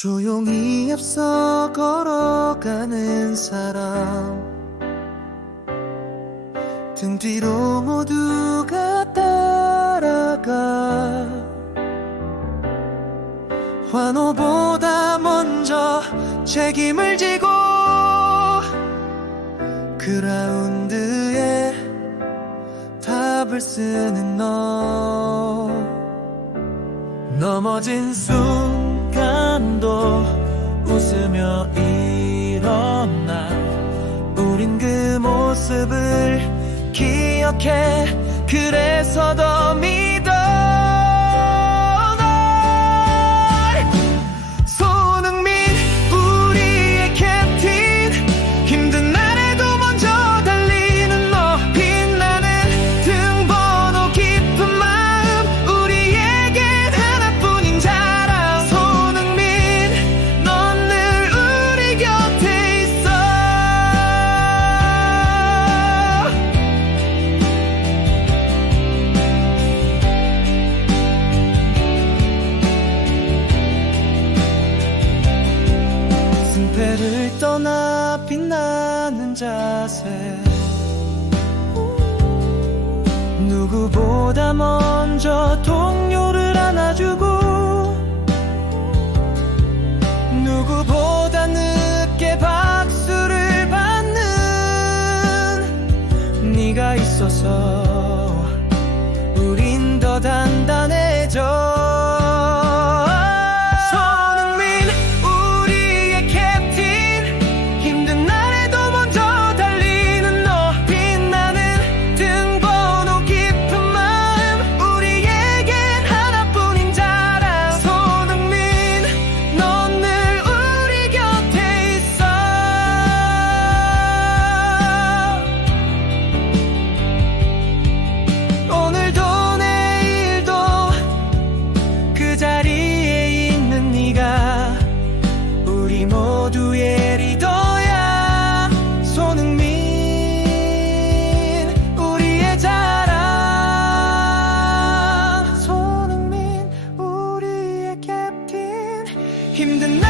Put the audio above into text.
조용히 앞서 걸어가는 사람. 등 뒤로 모두가 따라가. 환호보다 먼저 책임을 지고 그라운드에 답을 쓰는 너. 넘어진 순간도 웃으며 일어나 우린 그 모습을 기억해. 그래서 더 믿어 패를 떠나 빛나는 자세. 누구보다 먼저 동료를 안아주고 누구보다 늦게 박수를 받는 네가 있어서 우린 더 단단해 힘든 날에